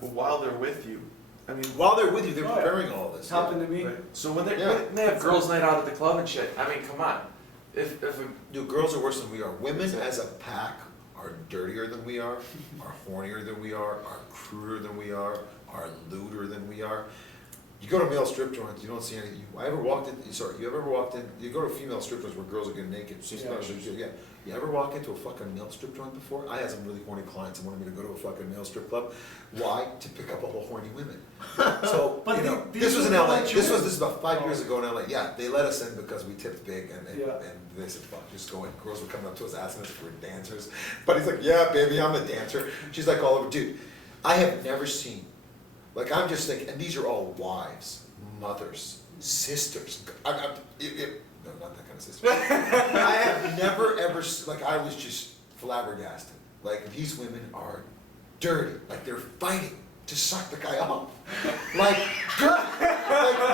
while they're with you. I mean, While they're with you, they're preparing all this. It's happened to me. right. So when they have girls' night out at the club and shit, I mean, come on. If Dude, girls are worse than we are. Women as a pack are dirtier than we are hornier than we are cruder than we are lewder than we are. You go to male strip joints, you don't see any. You ever walked in? You go to female strip joints where girls are getting naked. Yeah. You ever walk into a fucking male strip joint before? I had some really horny clients and wanted me to go to a fucking male strip club. Why? To pick up all horny women. So, But you know, this was in LA. This was about 5 years ago in LA. Yeah, they let us in because we tipped big and they said, fuck, just go in. Girls were coming up to us asking us if we were dancers. But he's like, yeah, baby, I'm a dancer. She's like all over, dude, I have never seen, like I'm just thinking, and these are all wives, mothers, sisters. No, not that kind of sister. I have never ever, like I was just flabbergasted. Like these women are dirty, like they're fighting to suck the guy off. Like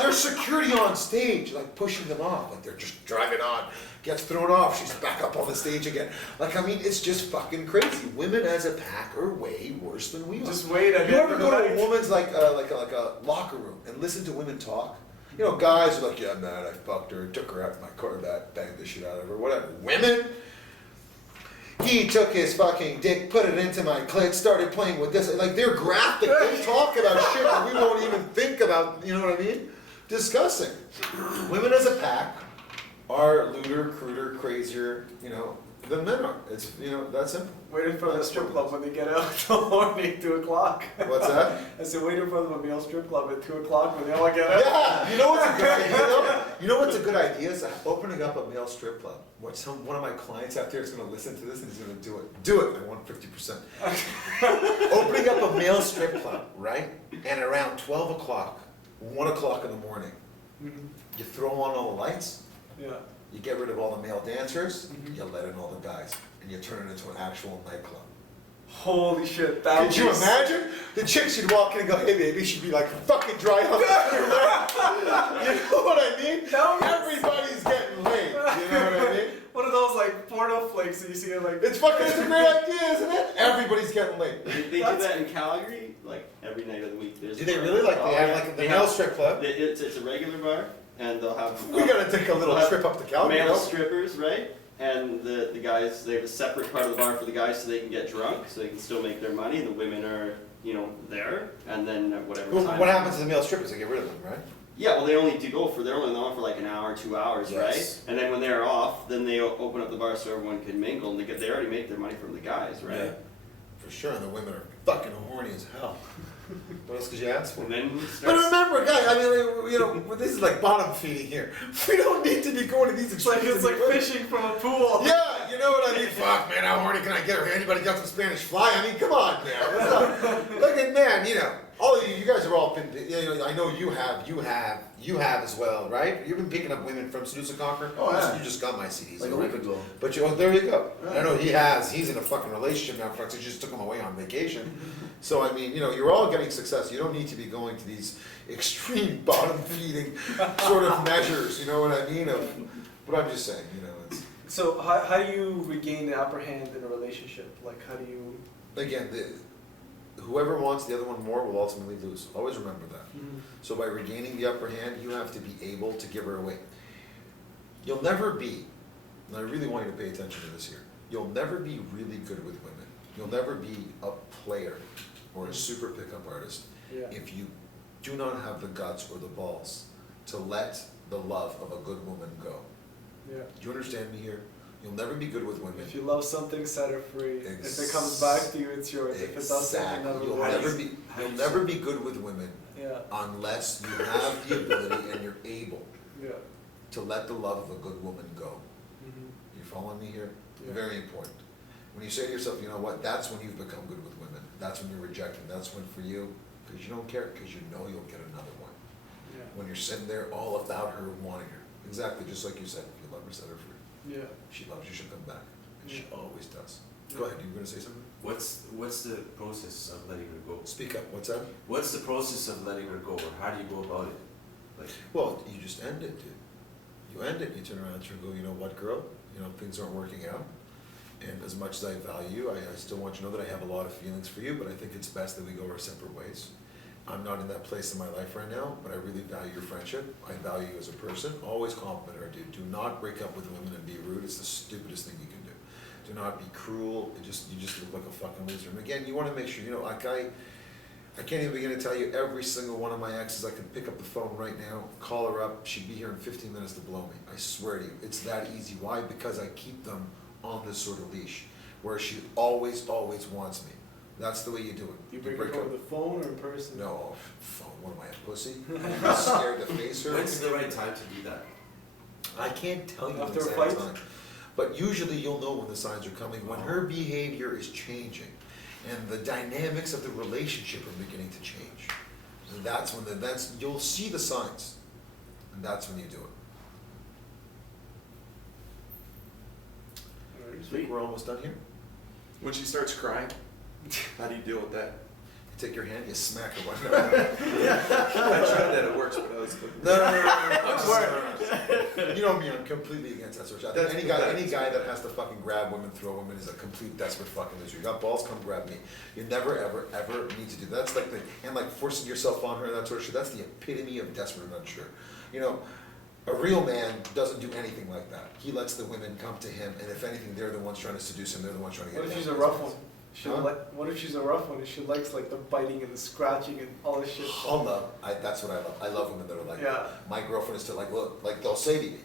there's security on stage, like pushing them off, like they're just driving on, gets thrown off, she's back up on the stage again. Like, I mean, it's just fucking crazy. Women as a pack are way worse than we are. Just wait. You ever go to a woman's like a locker room and listen to women talk? You know, guys are like, yeah, man, I fucked her, took her out of my Corvette, banged the shit out of her, whatever. Women, he took his fucking dick, put it into my clit, started playing with this. Like, they're graphic. They talk about shit that we won't even think about, you know what I mean? Discussing. Women as a pack are lewder, cruder, crazier, you know, than men are. It's, you know, that simple. Waiting for the strip club when they get out till morning, 2 o'clock. What's that? I said waiting for the male strip club at 2 o'clock when they all get out. Yeah, you know what's a good idea? You know what's a good idea is opening up a male strip club. One of my clients out there is going to listen to this and he's going to do it. Do it. I want 50%. Opening up a male strip club, right? And around 12 o'clock, 1 o'clock in the morning, you throw on all the lights. Yeah. You get rid of all the male dancers, you let in all the guys, and you turn it into an actual nightclub. Holy shit, that Could you imagine? The chick should walk in and go, hey baby, she'd be like fucking dry humping. You know what I mean? Everybody's getting laid, you know what I mean? One of those like porno flakes that you see like... It's a great idea, isn't it? Everybody's getting laid. They do that in Calgary, like every night of the week. Do they really? Like they have like the male strip club? It's a regular bar, and they'll have... We gotta take a little trip up to Calgary. Male strippers, right? And the guys, they have a separate part of the bar for the guys so they can get drunk, so they can still make their money, and the women are, you know, there, and then at whatever time... What happens to the male strippers? They get rid of them, right? Yeah, well, they're only on for like an hour, 2 hours, right? And then when they're off, then they open up the bar so everyone can mingle, and they already make their money from the guys, right? Yeah, for sure, and the women are fucking horny as hell. What else could you ask for? And then But remember, guys, I mean, you know, this is like bottom feeding here. We don't need to be going to these extremes. It's like fishing from a pool. Yeah, you know what I mean? Fuck, man, how horny can I get her? Anybody got some Spanish fly? I mean, come on, man. Look at, man, you know, all of you guys have all been, you know, I know you have as well, right? You've been picking up women from Seduce and Conquer. Oh, yeah. You just got my CDs. Like a week ago. But there you go. I know he's in a fucking relationship now, because he just took him away on vacation. So, I mean, you know, you're all getting success. You don't need to be going to these extreme bottom-feeding sort of measures, you know what I mean? But I'm just saying, you know, it's... So how do you regain the upper hand in a relationship? Like, how do you... Again, whoever wants the other one more will ultimately lose. Always remember that. So by regaining the upper hand, you have to be able to give her away. You'll never be, and I really want you to pay attention to this here, you'll never be really good with women. You'll never be a player or a super pickup artist if you do not have the guts or the balls to let the love of a good woman go. Yeah. Do you understand me here? You'll never be good with women. If you love something, set her free. If it comes back to you, it's yours. If it doesn't, You'll never be good with women unless you have the ability and you're able to let the love of a good woman go. You following me here? Yeah. Very important. When you say to yourself, you know what, that's when you've become good with women. That's when you're rejecting. That's when for you, because you don't care, because you know you'll get another one. Yeah. When you're sitting there all about her, wanting her. Exactly, just like you said, if you love her, set her free. Yeah. She loves you, she'll come back. And she always does. Go ahead, you were gonna say something? What's the process of letting her go? Speak up, what's that? What's the process of letting her go, or how do you go about it? Like, well, you just end it, dude. You end it, you turn around to her and go, you know what, girl? You know, things aren't working out. And as much as I value you, I still want you to know that I have a lot of feelings for you, but I think it's best that we go our separate ways. I'm not in that place in my life right now, but I really value your friendship. I value you as a person. Always compliment her, dude. Do not break up with women and be rude. It's the stupidest thing you can do. Do not be cruel. You just look like a fucking loser. And again, you want to make sure, like I can't even begin to tell you every single one of my exes. I can pick up the phone right now, call her up. She'd be here in 15 minutes to blow me. I swear to you, it's that easy. Why? Because I keep them on this sort of leash, where she always wants me. That's the way you do it. You break up over the phone or in person? No, phone. What am I, a pussy? I'm scared to face her. When's the right time to do that? I can't tell you After the a exact fight? time. But usually you'll know when the signs are coming, when her behavior is changing and the dynamics of the relationship are beginning to change. And that's when you'll see the signs, and that's when you do it. I think we're almost done here. When she starts crying, how do you deal with that? You take your hand, you smack her one. I tried that, it works, but I was No. You know me, I'm completely against that sort of shit. I think any guy that has to fucking grab women, throw women is a complete desperate fucking loser. You got balls, come grab me. You never, ever need to do that. That's like forcing yourself on her and that sort of shit. That's the epitome of desperate and unsure. A real man doesn't do anything like that. He lets the women come to him, and if anything, they're the ones trying to seduce him, they're the ones trying to get What if down she's a to rough business. one? Huh? What if she's a rough one and she likes like the biting and the scratching and all this shit? Oh no, that's what I love. I love women that are like Yeah. that. My girlfriend is to look, they'll say to me,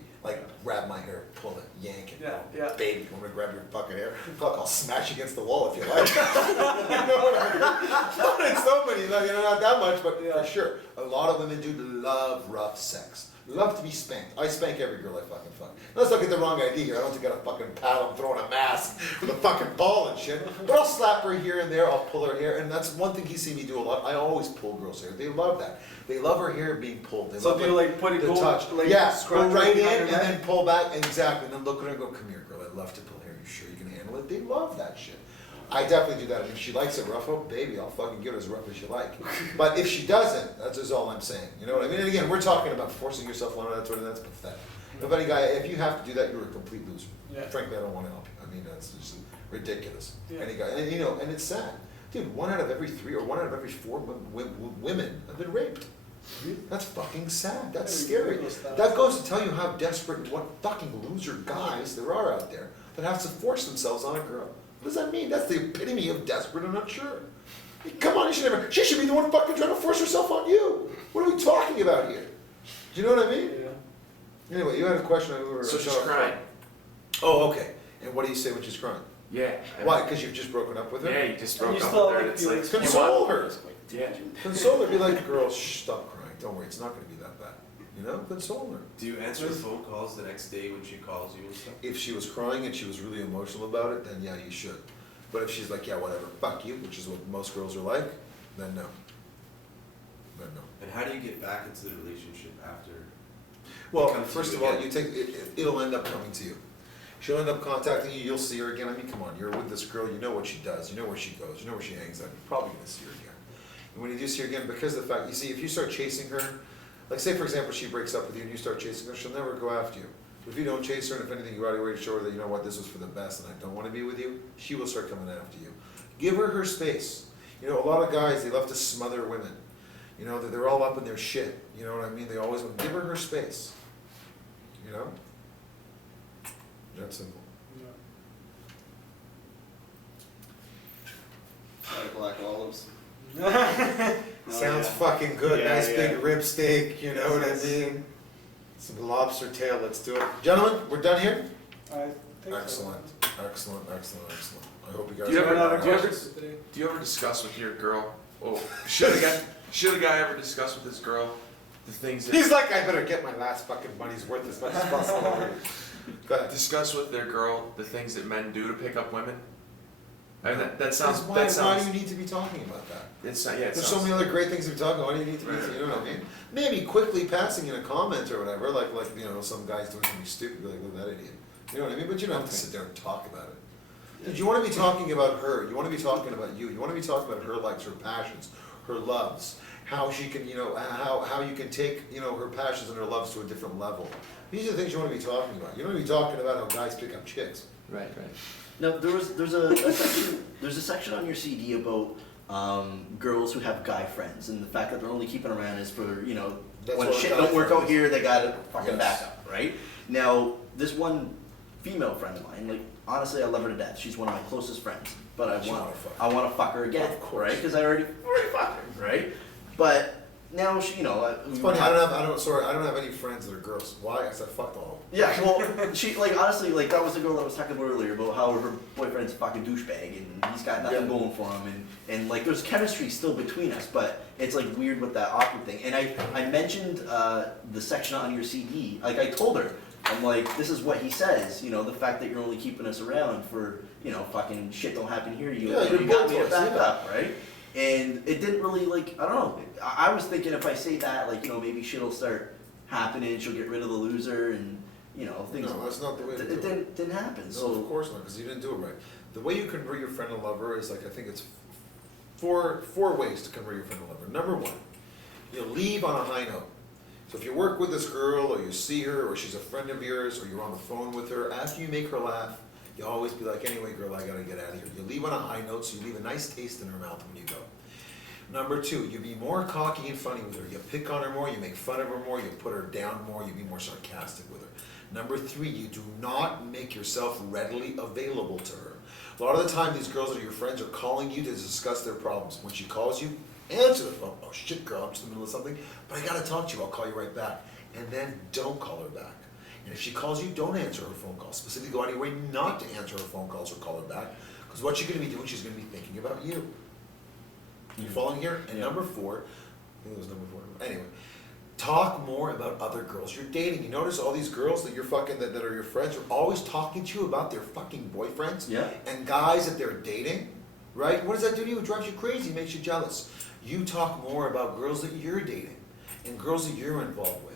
grab my hair, pull it, yank it. Yeah. Baby, you want me to grab your fucking hair? Fuck, I'll smash you against the wall if you like. You know what I mean? Not in so many, not that much, but Yeah. for sure. A lot of women do love rough sex. Love to be spanked. I spank every girl I fucking fuck. Let's not get the wrong idea here. I don't think I got a fucking paddle, I'm throwing a mask with a fucking ball and shit. But I'll slap her here and there, I'll pull her hair, and that's one thing he's seen me do a lot. I always pull girls' hair. They love that. They love her hair being pulled. They So love do you put it the go touch. Go scratch right in behind and her neck? then pull back, exactly, and then look at her and go, come here girl, I love to pull hair. You sure you can handle it? They love that shit. I definitely do that. If she likes it rough, oh baby, I'll fucking give it as rough as you like. But if she doesn't, that's just all I'm saying. You know what I mean? And again, we're talking about forcing yourself on that sort of, that's pathetic. If any guy, if you have to do that, you're a complete loser. Yeah. Frankly, I don't want to help you. I mean, that's just ridiculous. Yeah. Any guy, and it's sad. Dude, 1 out of every 3 or 1 out of every 4 women have been raped. That's fucking sad. That's scary. That goes to tell you how desperate and what fucking loser guys there are out there that have to force themselves on a girl. What does that mean? That's the epitome of desperate and unsure. Come on, she should be the one fucking trying to force herself on you. What are we talking about here? Do you know what I mean? Yeah. Anyway, you had a question. So she's crying. Oh, okay. And what do you say when she's crying? Yeah. Why? Because you've just broken up with her? Yeah, you just And broke you up still with her, like and feelings it's for like, her. Console her. yeah. Console her. Be like, girl, shh, stop crying. Don't worry, it's not going to be that bad. You know, console her. Do you answer phone calls the next day when she calls you and stuff? If she was crying and she was really emotional about it, then yeah, you should. But if she's like, yeah, whatever, fuck you, which is what most girls are like, then no. Then no. And how do you get back into the relationship after? Well, Come to first you of all, again. you take it'll end up coming to you. She'll end up contacting you. You'll see her again. I mean, come on, you're with this girl. You know what she does. You know where she goes. You know where she hangs out. You're probably gonna see her again. And when you do see her again, because of the fact, you see, if you start chasing her, like say for example, she breaks up with you and you start chasing her, she'll never go after you. If you don't chase her, and if anything, you go out of your way to show her that you know what, this was for the best, and I don't want to be with you, she will start coming after you. Give her space. You know, a lot of guys, they love to smother women. You know, they're all up in their shit. You know what I mean? They always want to give her space. You know? That simple. Like black olives. Sounds yeah. fucking good. Yeah, Nice yeah. big rib steak, you know what I mean? Some lobster tail, let's do it. Gentlemen, we're done here? I think Excellent, excellent, excellent, excellent. I hope you guys. Do you So. ever- Not do you ever- questions today. Do you ever discuss with your girl? Oh, should a guy ever discuss with his girl the things that He's like, I better get my last fucking money's worth as much as possible. Go ahead. discuss with their girl the things that men do to pick up women? I mean, that sounds. Why, That why sounds. do you need to be talking about that? It's yeah. It There's so sounds, many other great things to be talking about. Why do you need to be, you know what I mean? Maybe quickly passing in a comment or whatever, like you know, some guy's doing something stupid, like, look at that idiot. You know what I mean? But you don't have to sit there and talk about it. Dude, you want to be talking about her. You want to be talking about you. You want to be talking about her likes, her passions, her loves, how she can, you know, how you can take, you know, her passions and her loves to a different level. These are the things you want to be talking about. You don't want to be talking about how guys pick up chicks. right. Now there's a section on your CD about girls who have guy friends, and the fact that they're only keeping around is for, you know, That's when what shit guy don't work out friends- here, they gotta fucking Yes. back up, right? Now this one female friend of mine, like honestly, I love her to death. She's one of my closest friends, but I You want wanna fuck her. I want to fuck her again, Of course. right? Because I already fucked her, right? But now she, you know, It's funny, I don't have any friends that are girls. Why? I said fuck all of them. yeah, well, she, like, honestly, like, that was the girl that I was talking about earlier about how her boyfriend's a fucking douchebag and he's got nothing Yeah. going for him, and like, there's chemistry still between us, but it's, like, weird with that awkward thing. And I mentioned the section on your CD, like, I told her, I'm like, this is what he says, you know, the fact that you're only keeping us around for, you know, fucking shit don't happen here, you Yeah, you're you got me to both back yeah. up, right? And it didn't really, like, I don't know, I was thinking if I say that, like, you know, maybe shit'll start happening, she'll get rid of the loser, and, you know, things. No, that's not the way to do It didn't happen, No, so. of course not, because you didn't do it right. The way you convert your friend and lover is like, I think it's four ways to convert your friend and lover. Number one, you leave on a high note. So if you work with this girl, or you see her, or she's a friend of yours, or you're on the phone with her, after you make her laugh, you always be like, anyway, girl, I gotta get out of here. You leave on a high note, so you leave a nice taste in her mouth when you go. Number two, you be more cocky and funny with her. You pick on her more, you make fun of her more, you put her down more, you be more sarcastic with her. Number three, you do not make yourself readily available to her. A lot of the time, these girls that are your friends are calling you to discuss their problems. When she calls you, answer the phone. Oh shit, girl, I'm just in the middle of something, but I gotta talk to you, I'll call you right back. And then don't call her back. And if she calls you, don't answer her phone calls. Specifically, go out of your way not to answer her phone calls or call her back. Because what she's gonna be doing, she's gonna be thinking about you. You following here? And Yeah. number four, I think it was number four. Anyway, talk more about other girls you're dating. You notice all these girls that you're fucking, that are your friends, are always talking to you about their fucking boyfriends Yeah. and guys that they're dating, right? What does that do to you? It drives you crazy, makes you jealous. You talk more about girls that you're dating and girls that you're involved with.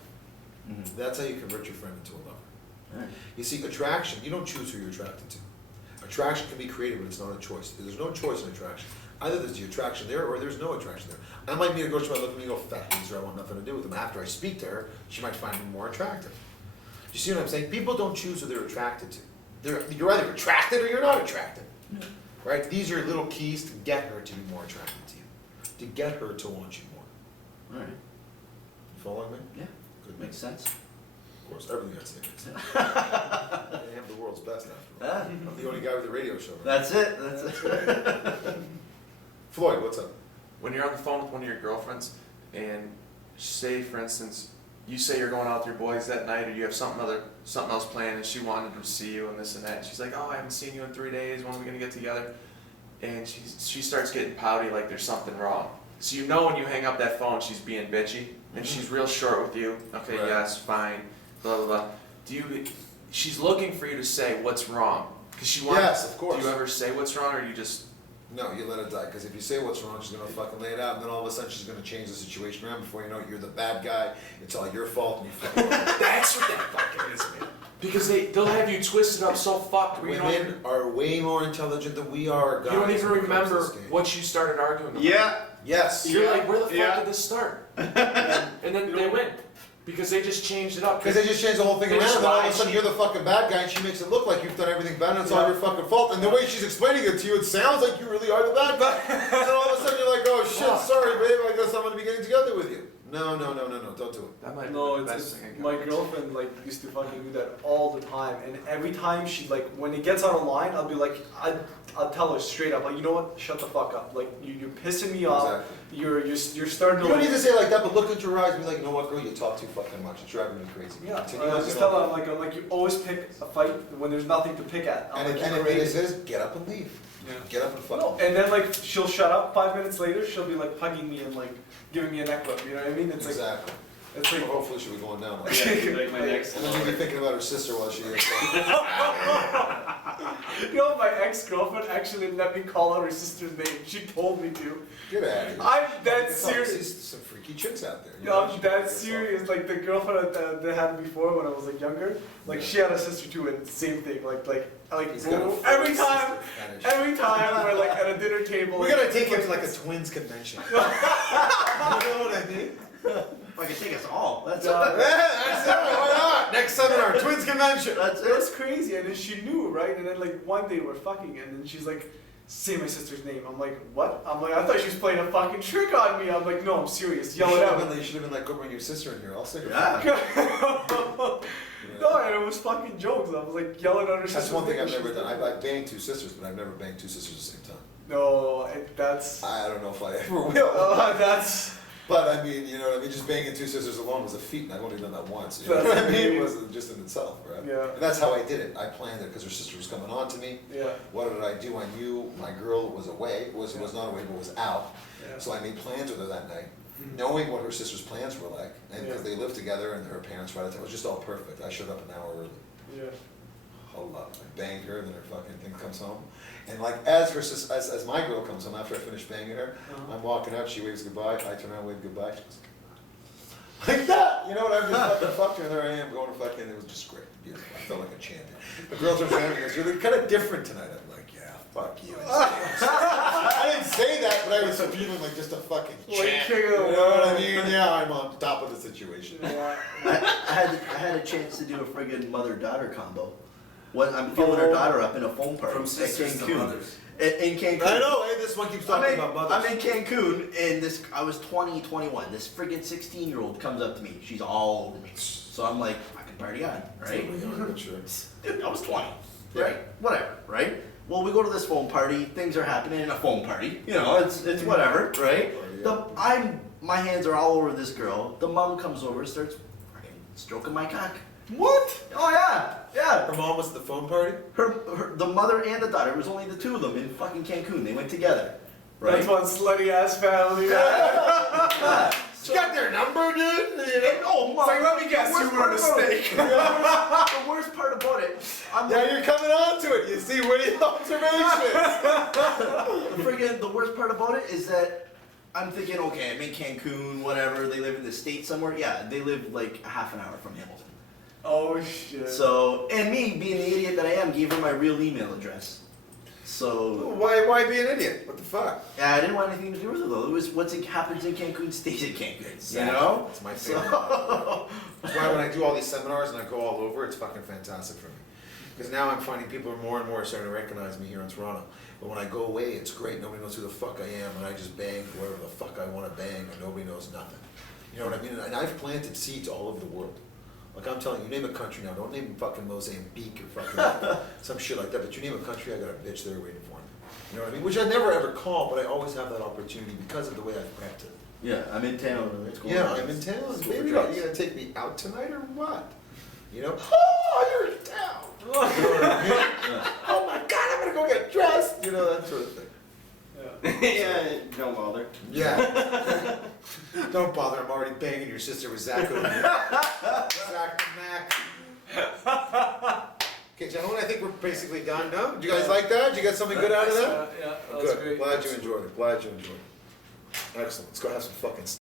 Mhm. That's how you convert your friend into a lover. Alright. You see, attraction, you don't choose who you're attracted to. Attraction can be created, but it's not a choice. There's no choice in attraction. Either there's the attraction there or there's no attraction there. I might meet a girl, she might look at me and go, fat loser, I want nothing to do with them. After I speak to her, she might find me more attractive. You see what I'm saying? People don't choose who they're attracted to. You're either attracted or you're not attracted. Right? These are little keys to get her to be more attracted to you. To get her to want you more. Alright, You following me? yeah, Good. makes sense. Of course, everything I say makes sense. I am the world's best after all. Ah, I'm the only guy with a radio show. that's it, that's it. Floyd, what's up? When you're on the phone with one of your girlfriends, and say, for instance, you say you're going out with your boys that night, or you have something else planned, and she wanted to see you and this and that. And she's like, "Oh, I haven't seen you in 3 days. When are we gonna get together?" And she starts getting pouty, like there's something wrong. So you know when you hang up that phone, she's being bitchy, and she's real short with you. Okay, Right. yes, fine, blah blah blah. She's looking for you to say what's wrong, because she wants. Yes, of course. Do you ever say what's wrong, or you just? No, you let it die, because if you say what's wrong, she's gonna fucking lay it out, and then all of a sudden she's gonna change the situation around. Before you know it, you're the bad guy, it's all your fault, and you fucking. That's what that fucking is, man. Because they'll have you twisted up so fucked where you don't even, Women are way more intelligent than we are, guys. you don't even when it comes to remember this game. what you started arguing about. Yeah. Yes. You're like, where the fuck Yeah. did this start? And then they win. Because they just changed it up. Because they just changed the whole thing They around, just and all of a lied. sudden you're the fucking bad guy, and she makes it look like you've done everything bad, and it's all your fucking fault. And the way she's explaining it to you, it sounds like you really are the bad guy. And all of a sudden you're like, oh shit, sorry babe, I guess I'm gonna be getting together with you. No, don't do it. That might No, be the it's best thing I can my do. girlfriend like used to fucking do that all the time, and every time she like when it gets on a line, I'll be like, I'll tell her straight up, like, you know what, shut the fuck up, like you're pissing me off, Exactly. you're starting You to don't need like, to say it like that, but look into her eyes and be like, you know what, girl, you talk too fucking much. It's driving me crazy. yeah. Continue I on, just you tell know. her I'm like you always pick a fight when there's nothing to pick at. I'm And like, if you're it crazy. says, get up and leave. Yeah. Get up and fucking No, and then like she'll shut up. 5 minutes later, she'll be like hugging me and like giving me a neck rub. You know what I mean? It's like Exactly. it's like. Well, hopefully she'll be going down like Yeah, that. like my next. And then you'll be thinking about her sister while she is. You know, my ex-girlfriend actually let me call out her sister's name. She told me to. Get out of here. I'm dead There's serious. obviously some freaky chicks out there. you No, know? I'm dead serious. Like the girlfriend that they had before when I was like younger, like Yeah. she had a sister too, and same thing. Like like He's got a every sister time, fetish. every time we're like at a dinner table. We gotta take him to like a twins convention. You know what I mean? I can take us all. That's Yeah, that's it. Why not? Next seminar, twins convention. That's It was it. crazy, and then she knew, right? And then like one day we're fucking, and then she's like, "Say my sister's name." I'm like, "What?" I'm like, "I thought she was playing a fucking trick on me." I'm like, "No, I'm serious. Yell it out." You should have been like, go bring your sister in here. I'll say her. Yeah. No, and it was fucking jokes. I was like yelling at her sister. That's one thing I've never done. I've banged two sisters, but I've never banged two sisters at the same time. No, that's. I don't know if I ever will. That's. But I mean, you know what I mean? Just banging two sisters alone was a feat, and I've only done that once. You know what I mean? It wasn't just in itself, right? Yeah. And that's how I did it. I planned it because her sister was coming on to me. Yeah. What did I do? I knew my girl was away, was not away, but was out. Yeah. So I made plans with her that night, knowing what her sister's plans were like, and because Yeah. they lived together and her parents were out of town. It was just all perfect. I showed up an hour early. Yeah. Hold up. I banged her, then her fucking thing comes home. And like as her as my girl comes home after I finish banging her, I'm walking out, she waves goodbye, I turn around, wave goodbye, she goes, like that! You know what, I just fucking fucked her, and there I am going to fucking, it was just great, beautiful, I felt like a champion. The girl turns around and goes, you're kind of different tonight. I'm like, yeah, fuck you. I didn't say that, but I was feeling like just a fucking champ. You know what I mean? Yeah, I'm on top of the situation. Yeah. I had a chance to do a friggin' mother-daughter combo. When I'm filling her daughter up in a foam party From at sisters to Cancun. mothers. In Cancun. I know, hey, this one keeps talking about mothers. I'm in Cancun, and I was 20, 21. This friggin' 16-year-old comes up to me. She's all over me. So I'm like, fucking party on, right? Sure. Dude, I was 20, right? Whatever, right? Well, we go to this foam party. Things are happening in a foam party. You know, it's whatever, right? My hands are all over this girl. The mom comes over, starts fucking stroking my cock. What? Oh yeah, yeah. Her mom was at the phone party? The mother and the daughter. It was only the two of them in fucking Cancun. They went together, right? That's one slutty ass family. She got their number, dude? You know? Oh my! It's like, let me guess, the you worst were a part about it- mistake. The worst part about it, I'm Now like, you're coming on to it. You see witty observations. the worst part about it is that I'm thinking, okay, I'm in Cancun, whatever. They live in the States somewhere. Yeah, they live like a half an hour from Hamilton. Oh shit. So, and me being the idiot that I am, gave her my real email address. So, Why be an idiot? What the fuck? yeah, I didn't want anything to do with it though. It was happens in Cancun stays in Cancun. You know? It's my favorite. So, That's why when I do all these seminars and I go all over, it's fucking fantastic for me. Because now I'm finding people are more and more starting to recognize me here in Toronto. But when I go away, it's great. Nobody knows who the fuck I am, and I just bang whoever the fuck I want to bang, and nobody knows nothing. You know what I mean? And I've planted seeds all over the world. Like I'm telling you, name a country now. Don't name fucking Mozambique or fucking some shit like that. But you name a country, I got a bitch there waiting for me. You know what I mean? Which I never ever call, but I always have that opportunity because of the way I've prepped it. yeah, I'm in town. Let's go. Yeah, I'm in town. Let's go Baby, for are drinks. you gonna take me out tonight or what? You know? Oh, you're in town. You know what I mean? Yeah. Oh my God, I'm gonna go get dressed. You know, that sort of thing. Yeah, don't bother. Yeah. Don't bother. I'm already banging your sister with Zach over here. Zach and Mac. Okay, gentlemen, I think we're basically done now. Did you guys like that? Did you get something good out of that? Yeah, that was Good. great. Glad you enjoyed it. Glad you enjoyed it. Excellent. Let's go have some fucking